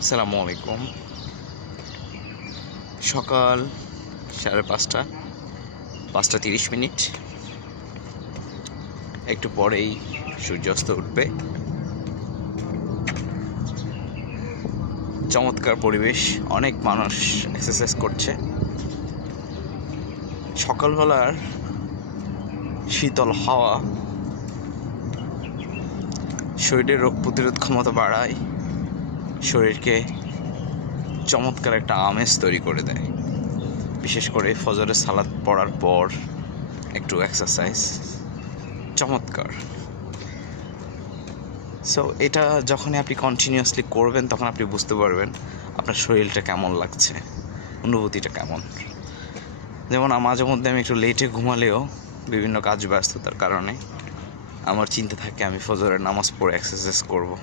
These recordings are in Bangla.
আসসালামু আলাইকুম। সকাল সাড়ে পাঁচটা পাঁচটা তিরিশ মিনিট। একটু পরেই সূর্যাস্ত উঠবে। চমৎকার পরিবেশ, অনেক মানুষ এক্সারসাইজ করছে। সকালবেলার শীতল হাওয়া, শরীরের রোগ প্রতিরোধ ক্ষমতা বাড়ায়। শরীরকে চমৎকার একটা আমেজ তৈরি করে দেয়। বিশেষ করে ফজরের সালাদ পড়ার পর একটু এক্সারসাইজ চমৎকার। সো এটা যখনই আপনি কন্টিনিউয়াসলি করবেন, তখন আপনি বুঝতে পারবেন আপনার শরীরটা কেমন লাগছে, অনুভূতিটা কেমন। যেমন মাঝে মধ্যে আমি একটু লেটে ঘুমালেও বিভিন্ন কাজ ব্যস্ততার কারণে আমার চিন্তা থাকে আমি ফজরের নামাজ পড়ে এক্সারসাইজ করব।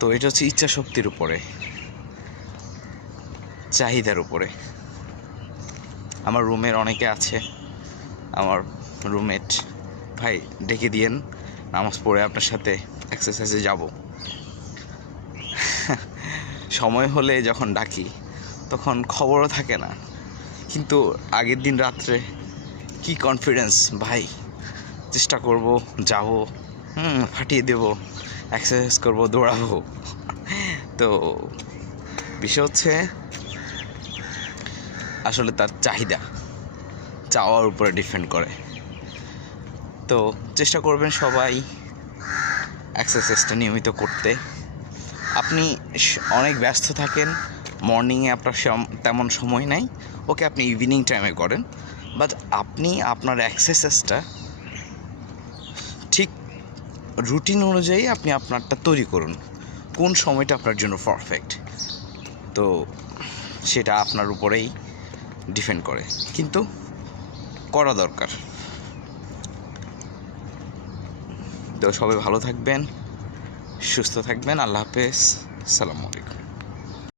তো এটা হচ্ছে ইচ্ছা শক্তির উপরে, চাহিদার উপরে। আমার রুমের অনেকে আছে, আমার রুমমেট, ভাই, ডেকে দিয়েন, নামাজ পড়ে আপনার সাথে এক্সারসাইজে যাব। সময় হলে যখন ডাকি, তখন খবরও থাকে না। কিন্তু আগের দিন রাত্রে কি কনফিডেন্স ভাই, চেষ্টা করব, যাব, হুম, ফাটিয়ে দেব। এক্সারসাইজ করব, দৌড়াবো। তো বিষয় হচ্ছে, আসলে তার চাহিদা চাওয়ার উপরে ডিপেন্ড করে। তো চেষ্টা করবেন সবাই এক্সারসাইজটা নিয়মিত করতে। আপনি অনেক ব্যস্ত থাকেন, মর্নিংয়ে আপনার তেমন সময় নাই। ওকে আপনি ইভিনিং টাইমে করেন। বাট আপনি আপনার এক্সারসাইজটা রুটিন অনুযায়ী আপনি আপনারটা তৈরি করুন। কোন সময়টা আপনার জন্য পারফেক্ট তো সেটা আপনার উপরেই ডিপেন্ড করে। কিন্তু করা দরকার। তো সবাই ভালো থাকবেন, সুস্থ থাকবেন। আল্লাহ হাফেজ। সালামু আলাইকুম।